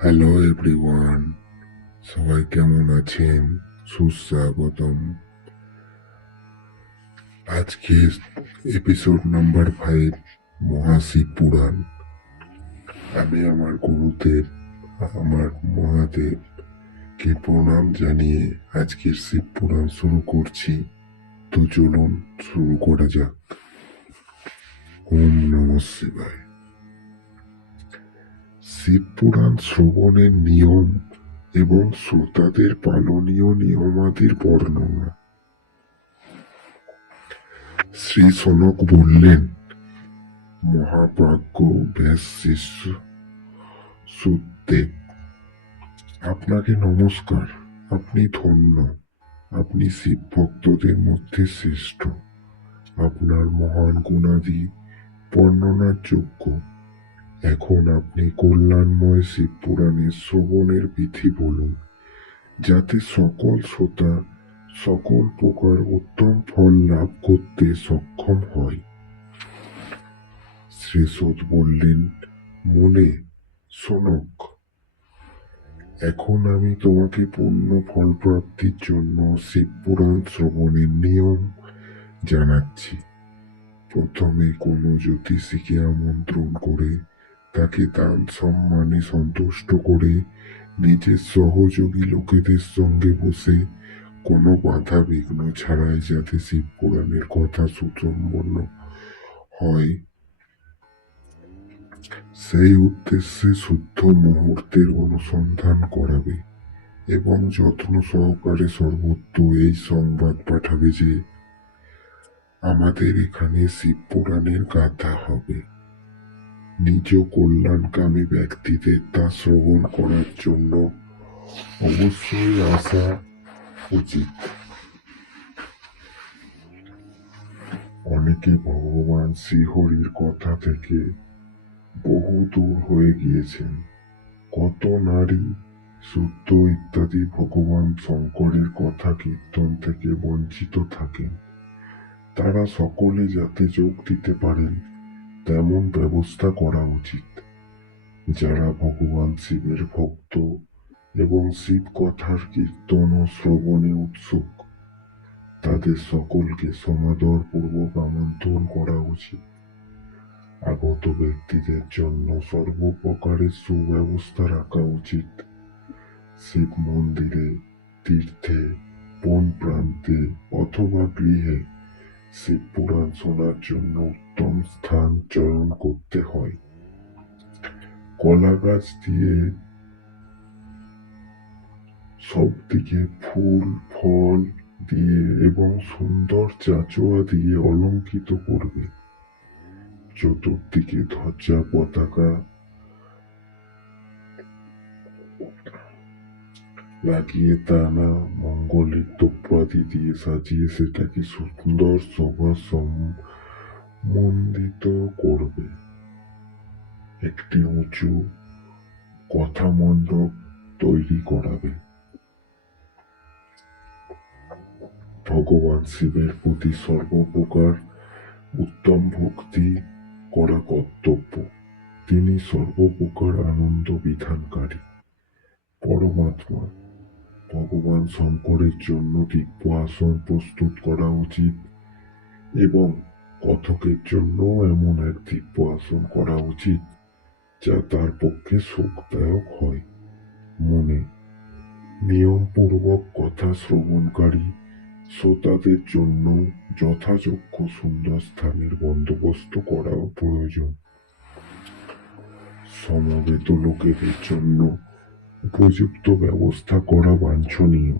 Hello everyone, সবাই কেমন আছেন? সুস্বাগতম। আজকে এপিসোড নাম্বার 5, মহাশিব পুরাণ। আমি আমার গুরুদেব, আমার মহাদেবকে প্রণাম জানিয়ে আজকের শিব পুরাণ শুরু করছি। তো চলুন শুরু করা যাক। ওম নমঃ শিবায়। শিব পুরাণ শ্রবণের নিয়ম এবং শ্রোতাদের পালনীয় নিয়মাদির বর্ণনা। শ্রী সনক বললেন, মহাপ্রাজ্ঞ ব্যাস শিষ্য সুখদেব, আপনাকে নমস্কার। আপনি ধন্য। আপনি শিব ভক্তদের মধ্যে শ্রেষ্ঠ। আপনার মহান গুণাদি বর্ণনার যোগ্য। এখন আপনি কল্যাণময় শিব পুরাণের শ্রবণের বিধি বলুন, যাতে সকল শ্রোতা সকল প্রকার উত্তম ফল লাভ করতে সক্ষম হয়। শ্রীসুত বললেন, মনে, শোনক, এখন আমি তোমাকে পূর্ণ ফল প্রাপ্তির জন্য শিব পুরাণ শ্রবণের নিয়ম জানাচ্ছি। প্রথমে কোনো জ্যোতিষীকে আমন্ত্রণ করে তাকে দান সম্মানে সন্তুষ্ট করে নিজের সহযোগী লোকেদের সঙ্গে বসে কোনো বাধা বিঘ্ন ছাড়াই যাতে শিব পুরাণের কথা সুসম্পন্ন হয়, সেই উদ্দেশ্যে শুদ্ধ মুহূর্তের অনুসন্ধান করাবে এবং যত্ন সহকারে সর্বত্র এই সংবাদ পাঠাবে যে আমাদের এখানে শিব পুরাণের গাথা হবে। নিজ কল্যাণকামী ব্যক্তিদের তা শ্রবণ করার জন্য অবশ্যই আসা উচিত। অনেকে ভগবান শ্রীহরির কথা থেকে বহু দূর হয়ে গিয়েছেন। কত নারী সূত্র ইত্যাদি ভগবান শঙ্করের কথা কীর্তন থেকে বঞ্চিত থাকেন। তারা সকলে যাতে যোগ দিতে পারেন তেমন ব্যবস্থা করা উচিত। যারা ভগবান শিবের ভক্ত এবং শিব কথার কীর্তন ও শ্রবণে উৎসুক, তাদের সকলকে সমাদর পূর্বক আমন্ত্রণ করা উচিত। আগত ব্যক্তিদের জন্য সর্বপ্রকারের সুব্যবস্থা রাখা উচিত। শিব মন্দিরে, তীর্থে, বন প্রান্তে অথবা গৃহে শিব পুরাণ শোনার জন্য উত্তম স্থান চয়ন করতে হয়। কলা গাছ দিয়ে সবদিকে ফুল ফল দিয়ে এবং সুন্দর চাচোয়া দিয়ে অলঙ্কৃত করবে। চতুর্দিকে ধ্বজা পতাকা লাগিয়ে টানা মঙ্গলের দ্রব্যাদি দিয়ে সাজিয়ে সেটাকে সুন্দর শোভা সম্মণ্ডিত করবে। একটি উঁচু কথা মণ্ডপ তৈরি করাবে। ভগবান শিবের প্রতি সর্বপ্রকার উত্তম ভক্তি করা কর্তব্য। তিনি সর্বপ্রকার আনন্দ বিধানকারী পরমাত্মা। ভগবান শঙ্করের জন্য দিব্য আসন প্রস্তুত করা উচিত এবং কথকের জন্য এমন এক দিব্য আসন করা উচিত যা তার পক্ষে সুখদায়ক হয়। মনে, নিয়মপূর্বক কথা শ্রবণকারী শ্রোতাদের জন্য যথাযোগ্য সুন্দর স্থানের বন্দোবস্ত করাও প্রয়োজন। সমবেত লোকেদের জন্য উপযুক্ত ব্যবস্থা করা বাঞ্ছনীয়।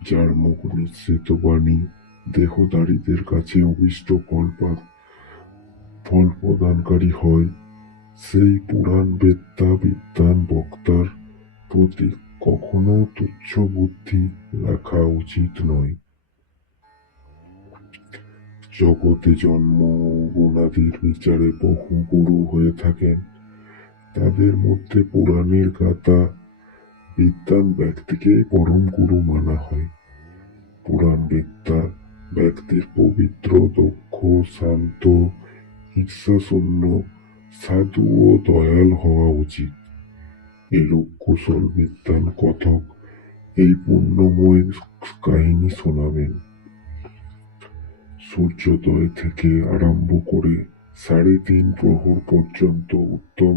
যার মুখ নিঃসৃত বাণী দেহধারীদের কাছে অভীষ্ট ফল প্রদানকারী হয়, সেই পুরাণ বেত্তা বিদ্বান বক্তার প্রতি কখনো তুচ্ছ বুদ্ধি রাখা উচিত নয়। জগতে জন্ম ও গুণাদির বিচারে বহু গুরু হয়ে থাকেন। তাদের মধ্যে পুরাণের গাথা বিদ্বান ব্যক্তিকে পরম গুরু মানা হয়। পুরাণ বিদ্যা ব্যক্তির পবিত্র, দক্ষ, শান্ত, ঈর্ষাশূন্য, সাধু ও দয়াল হওয়া উচিত। এরূপ কুশল বিদ্বান কথক এই পুণ্যময় কাহিনী শোনাবেন। সূর্যোদয় থেকে আরম্ভ করে 3.5 প্রহর পর্যন্ত উত্তম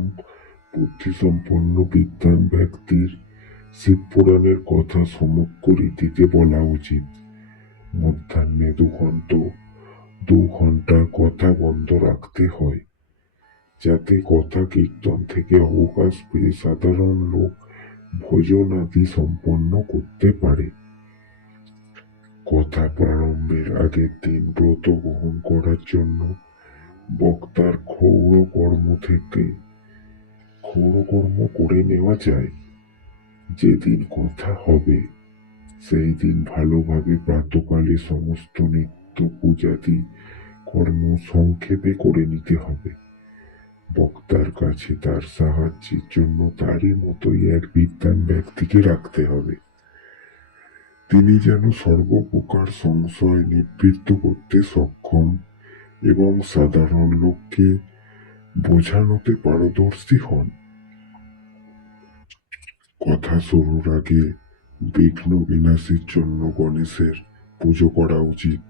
বুদ্ধিসম্পন্ন বিদ্বান ব্যক্তির শিবপুরাণের কথা সমগ্র রীতিতে বলা উচিত। মধ্যাহ্নে 2 ঘন্টা কথা বন্ধ রাখতে হয়, যাতে কথা কীর্তন থেকে অবকাশ পেয়ে সাধারণ লোক ভোজন আদি সম্পন্ন করতে পারে। কথা প্রারম্ভের আগের দিন ব্রত গ্রহণ করার জন্য বক্তার ক্ষৌরকর্ম করে নেওয়া যায়। যেদিন কথা হবে সেই দিন ভালোভাবে প্রাতঃকালে সমস্ত নিত্য পূজাদি কর্ম সংক্ষেপে করে নিতে হবে। বক্তার কাছে তার সাহায্যের জন্য তারই মতোই এক বিদ্বান ব্যক্তিকে রাখতে হবে। তিনি যেন সর্বপ্রকার সংশয় নিবৃত্ত করতে সক্ষম এবং সাধারণ লোককে বোঝানোতে পারদর্শী হন। কথা শুরুর আগে বিঘ্ন বিনাশের জন্য গণেশের পুজো করা উচিত।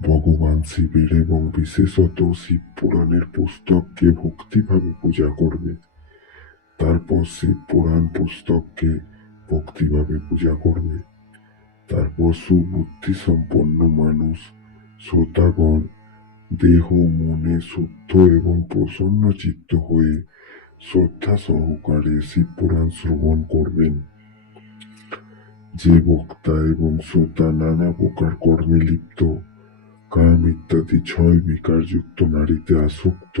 ভগবান শিবের এবং বিশেষত শিব পুরাণের পুস্তককে ভক্তিভাবে পূজা করবে। তারপর শিব পুরাণ পুস্তককে ভক্তিভাবে পূজা করবে। তারপর সুবুদ্ধি সম্পন্ন মানুষ শ্রোতাগণ দেহ মনে শুদ্ধ এবং প্রসন্ন চিত্ত হয়ে শ্রদ্ধা সহকারে শিব পুরাণ শ্রবণ করবেন। যে বক্তা এবং শ্রোতা নানা প্রকার কর্মে লিপ্ত, কাম ইত্যাদি 6 বিকারযুক্ত নারীতে আসক্ত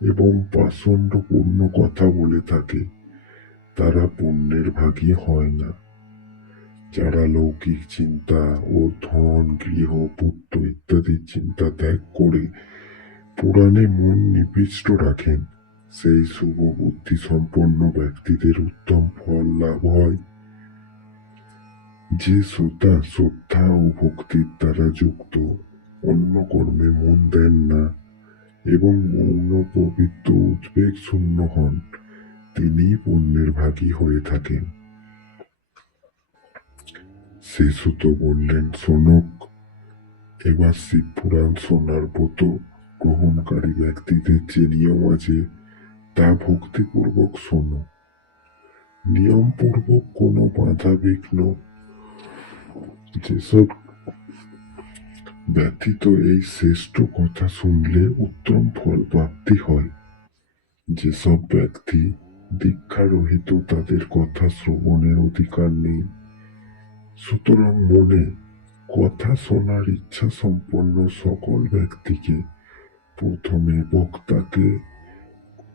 এবং পাষণ্ডপূর্ণ কথা বলে থাকে, তারা পুণ্যের ভাগী হয় না। যারা লৌকিক চিন্তা ও ধন গৃহ পুত্র ইত্যাদির চিন্তা ত্যাগ করে পুরাণে মন নিবিষ্ট রাখেন, সেই শুভ বুদ্ধি সম্পন্ন ব্যক্তিদের উত্তম ফল লাভ হয়। যে শ্রোতা শ্রদ্ধা ও ভক্তির দ্বারা যুক্ত, অন্য কর্মে মন দেন না এবং মৌন পবিত্র উদ্বেগ শূন্য হন, তিনি পুণ্যের ভাগী হয়ে থাকেন। সে সুত বললেন, শোনক, এবার শিব পুরাণ শোনার ব্রত গ্রহণকারী ব্যক্তিদের যে নিয়ম আছে তা ভক্তিপূর্বক শোনো। নিয়মপূর্বক কোনো বাধা বিঘ্ন যেসব ব্যতীত এই শ্রেষ্ঠ কথা শুনলে উত্তম ফল প্রাপ্তি হয়। যেসব ব্যক্তি দীক্ষারহিত তাদের কথা শ্রবণের অধিকার নেই। সুতরাং মনে কথা শোনার ইচ্ছা সম্পন্ন সকল ব্যক্তিকে প্রথমে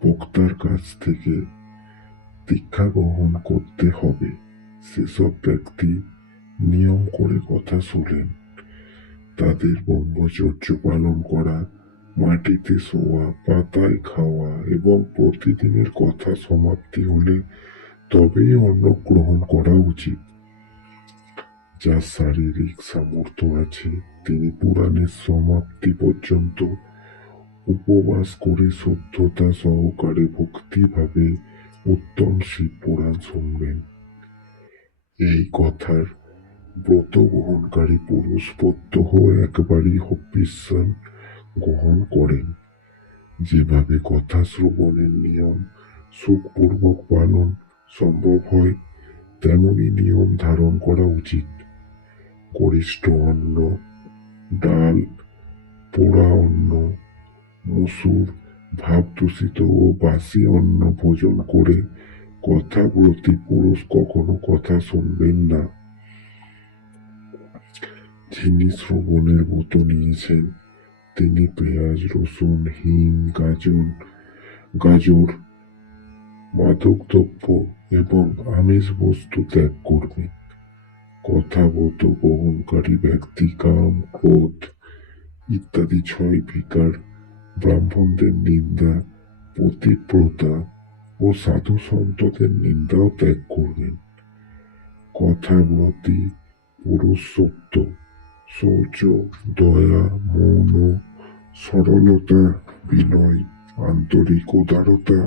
বক্তার কাছ থেকে দীক্ষা গ্রহণ করতে হবে। সেসব ব্যক্তি নিয়ম করে কথা শোনেন, তাদের ব্রহ্মচর্য পালন করা, মাটিতে শোয়া, পাতায় খাওয়া এবং প্রতিদিনের কথা সমাপ্তি হলে তবেই অন্ন গ্রহণ করা উচিত। যার শারীরিক সামর্থ্য আছে তিনি পুরাণের সমাপ্তি পর্যন্ত উপবাস করে শুদ্ধতা সহকারে ভক্তিভাবে উত্তম শিব পুরাণ শুনবেন। এই কথার ব্রত গ্রহণকারী পুরুষ প্রত্যহ একবারই হবিষ্যান গ্রহণ করেন। যেভাবে কথা শ্রবণের নিয়ম সুখপূর্বক পালন সম্ভব হয়, তেমনি নিয়ম ধারণ করা উচিত। গরিষ্ঠ অন্ন, ডাল, পোড়া অন্ন, মসুর, ভাব দূষিত ও বাসি অন্ন ভোজন করে কথাব্রতী পুরুষ কখনো কথা শুনবেন না। যিনি শ্রবণের ব্রত নিয়েছেন তিনি পেঁয়াজ, রসুন, হিং, গাজর, মাদক দ্রব্য এবং আমিষ বস্তু ত্যাগ করবেন। কথা ব্রত গ্রহণকারী ব্যক্তি কাম, ক্রোধ ইত্যাদি 6 বিকার, ব্রাহ্মণদের নিন্দা, পতিব্রতা ও সাধু সন্তদের নিন্দাও ত্যাগ করবেন। কথাব্রতী পুরুষ সত্য, শৌচ, দয়া, মৌন, সরলতা, বিনয়, আন্তরিক উদারতা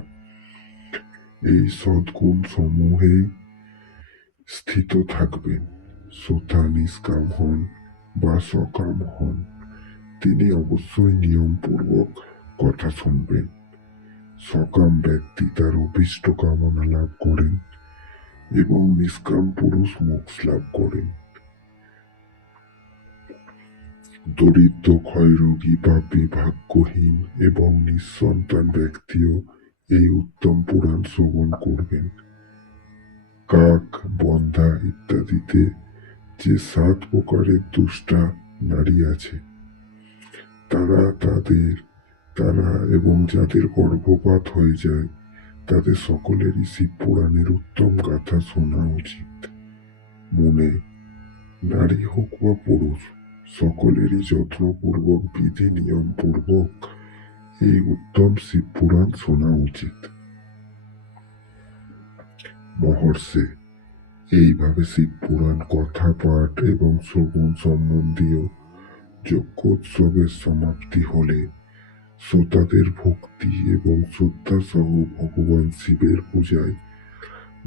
এই সদ্গুণ সমূহেই স্থিত থাকবেন। শ্রোতা নিষ্কাম হন বা সকাম হন, তিনি অবশ্যই নিয়মপূর্বক কথা শুনবেন। সকাম ব্যক্তি তার অভীষ্ট কামনা লাভ করেন এবং নিষ্কাম পুরুষ মোক্ষ লাভ করেন। দরিদ্র, ক্ষয়রোগী, পাপী, ভাগ্যহীন এবং নিঃসন্তান ব্যক্তিও এই উত্তম পুরাণ শ্রবণ করবেন। কাক, বন্ধা ইত্যাদিতে যে 7 প্রকারের দুষ্টা নারী আছে, তারা এবং যাদের গর্ভপাত হয়ে যায়, তাদের সকলেরই শিব পুরাণের উত্তম গাথা শোনা উচিত। মনে, নারী হোক বা পুরুষ, সকলেরই যত্নপূর্বক বিধি নিয়ম পূর্বক এই উত্তম শিব পুরাণ শোনা উচিত। মহর্ষে, এইভাবে শিব পুরাণ কথা পাঠ এবং শ্রবণ সম্বন্ধীয় যজ্ঞোৎসবের সমাপ্তি হলে শ্রোতাদের ভক্তি এবং শ্রদ্ধা সহ ভগবান শিবের পূজায়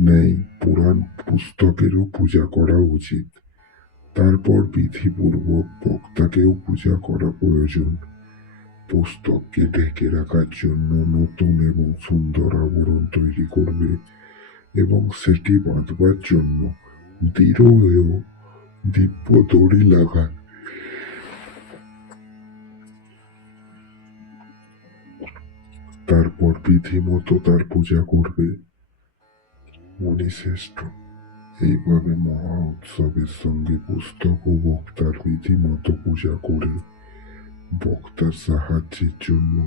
ন্যায় পুরাণ পুস্তকেরও পূজা করা উচিত। তারপর বিধিপূর্বক বক্তাকেও পূজা করা প্রয়োজন। পুস্তককে ঢেকে রাখার জন্য নতুন এবং সুন্দর আবরণ তৈরি করবে এবং সেটি বাঁধবার জন্য দৃঢ় ও দিব্য দড়ি লাগায়। তারপর বিধিমতো তার পূজা করবে। মুনিশ্রেষ্ঠ, এইভাবে মহা উৎসবের সঙ্গে পুস্তক ও বক্তার বিধিমতো পূজা করে বক্তার সাহায্যের জন্য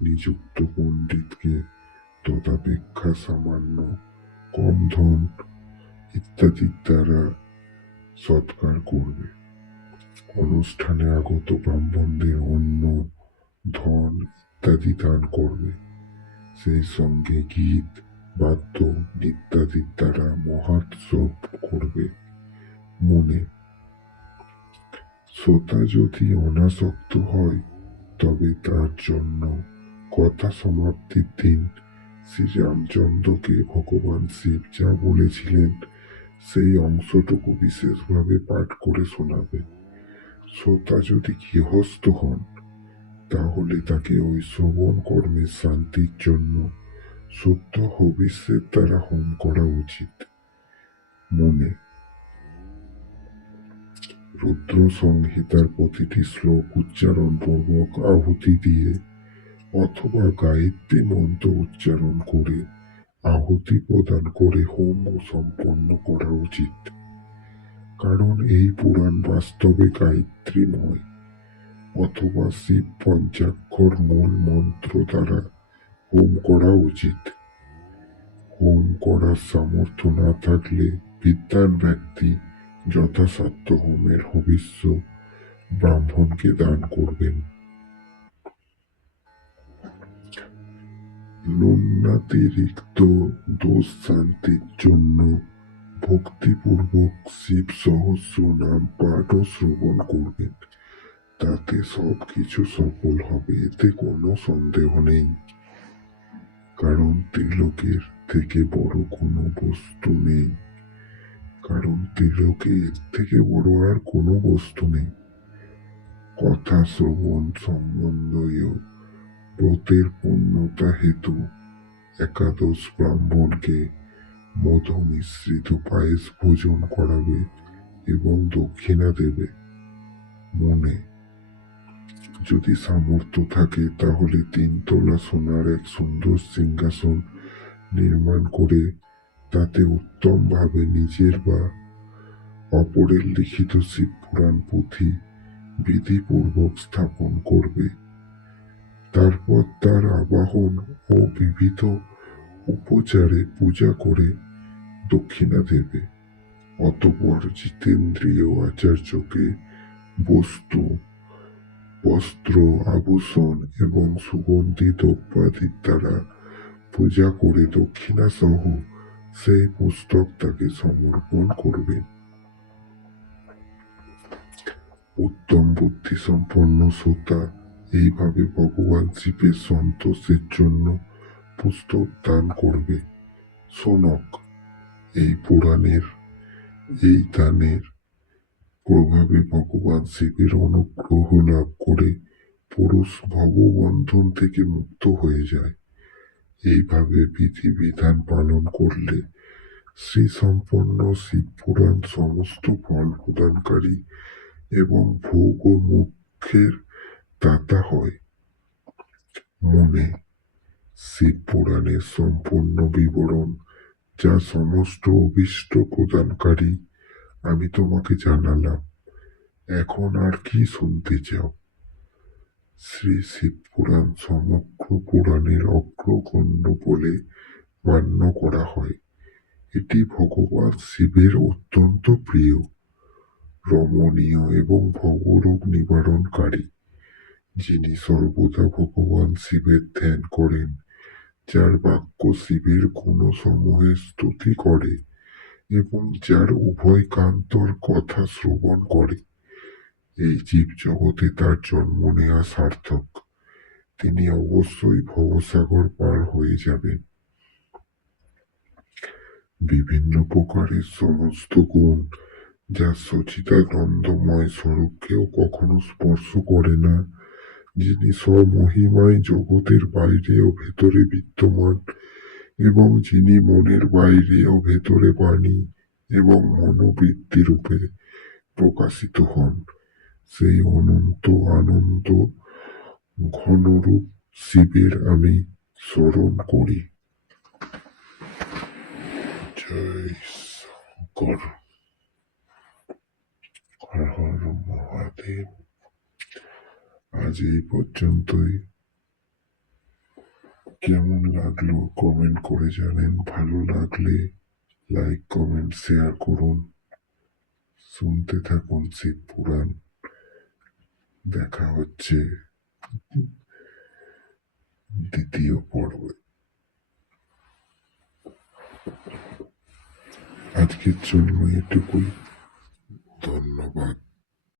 নিযুক্ত পণ্ডিতকে তদাপেক্ষা সামান্য কম ধন ইত্যাদির দ্বারা সৎকার করবে। অনুষ্ঠানে আগত ব্রাহ্মণদের অন্ন, ধন ইত্যাদি দান করবে। সেই সঙ্গে গীত, বাদ্য ইত্যাদির দ্বারা মহোৎসব করবে। মনে, শ্রোতা যদি অনাসক্ত হয় তবে তার জন্য কথা সমাপ্তির দিন শ্রীরামচন্দ্রকে ভগবান শিব যা বলেছিলেন সেই অংশটুকু বিশেষভাবে পাঠ করে শোনাবে। শ্রোতা যদি গৃহস্থ হন তাহলে তাকে ওই শ্রবণ কর্মের শান্তির জন্য শুদ্ধ হবিষ্যের দ্বারা হোম করা উচিত। মনে, রুদ্র সংহিতার প্রতিটি শ্লোক উচ্চারণ পূর্বক আহুতি দিয়ে অথবা গায়ত্রী মন্ত্র উচ্চারণ করে আহুতি প্রদান করে হোম সম্পন্ন করা উচিত। কারণ এই পুরাণ বাস্তবে গায়ত্রীময় অথবা শিব পঞ্চাক্ষর মূল মন্ত্র দ্বারা হোম করা উচিত। হোম করার সামর্থ্য না থাকলে বিদ্বান ব্যক্তি যথাসাধ্য হোমের হবিষ্য ব্রাহ্মণকে দান করবেন। ন্যূনাতিরিক্ত দোষ শান্তির জন্য ভক্তিপূর্বক শিব সহস্র নাম পাঠ ও শ্রবণ করবেন। তাতে সবকিছু সফল হবে, এতে কোনো সন্দেহ নেই। কারণ তিলকের থেকে বড় কোনো বস্তু নেই। এর থেকে বড় আর কোনো বস্তু নেই। কথা শ্রবণ সম্বন্ধীয় ব্রতের পূর্ণতা হেতু একাদশ ব্রাহ্মণকে মধু মিশ্রিত পায়েস ভোজন করাবে এবং দক্ষিণা দেবে। মনে, যদি সামর্থ্য থাকে তাহলে 3 তলা সোনার এক সুন্দর সিংহাসন নির্মাণ করে তাতে উত্তমভাবে নিজের বা অপরের লিখিত শিব পুরাণ পুঁথি বিধিপূর্বক স্থাপন করবে। তারপর তার আবাহন ও বিবিধ উপচারে পূজা করে দক্ষিণা দেবে। অতঃপর জিতেন্দ্রীয় আচার্যকে বস্তু, বস্ত্র, আভূষণ এবং সুগন্ধি দ্রব্যাদির দ্বারা পূজা করে দক্ষিণা সহ সেই পুস্তক তাকে সমর্পণ করবে। উত্তম বুদ্ধি সম্পন্ন শ্রোতা এইভাবে ভগবান শিবের সন্তোষের জন্য পুস্তক দান করবে শোনক, এই পুরাণের এই দানের প্রভাবে ভগবান শিবের অনুগ্রহ লাভ করে পুরুষ ভববন্ধন থেকে মুক্ত হয়ে যায়। এইভাবে বিধিবিধান পালন করলে শ্রী সম্পন্ন শিব পুরাণ সমস্ত ফল প্রদানকারী এবং ভোগ ও মোক্ষের দাতা হয়। মনে, শিব পুরাণের সম্পূর্ণ বিবরণ, যা সমস্ত অভীষ্ট প্রদানকারী, আমি তোমাকে জানালাম। এখন আর কি শুনতে চাও? শ্রী শিব পুরাণ সমগ্র পুরাণের অগ্রগণ্য বলে মান্য করা হয়। এটি ভগবান শিবের অত্যন্ত প্রিয়, রমণীয় এবং ভবরোগ নিবারণকারী। যিনি সর্বদা ভগবান শিবের ধ্যান করেন, যার বাক্য শিবের গুণসমূহের স্তুতি করে এবং যার উভয় কান্তর কথা শ্রবণ করে, এই জীবজগতে তার জন্ম নেওয়া সার্থক। তিনি অবশ্যই ভবসাগর পার হয়ে যাবেন। বিভিন্ন প্রকারের সমস্ত গুণ, যা সচিদানন্দময় স্বরূপকেও কখনো স্পর্শ করে না, যিনি স্বমহিমায় জগতের বাইরে ও ভেতরে বিদ্যমান এবং যিনি মনের বাইরে ও ভেতরে বাণী এবং মনোবৃত্তি রূপে প্রকাশিত হন, সেই অনন্ত আনন্দ ঘনরূপ শিবের আমি স্মরণ করি। জয় শঙ্কর, হর হর মহাদেব। আজ এই পর্যন্তই। কেমন লাগলো কমেন্ট করে জানেন। ভালো লাগলে লাইক, কমেন্ট, শেয়ার করুন। শুনতে থাকুন শিব পুরাণ। দেখা হচ্ছে দ্বিতীয় পর্বে। আজকের জন্য এটুকুই। ধন্যবাদ।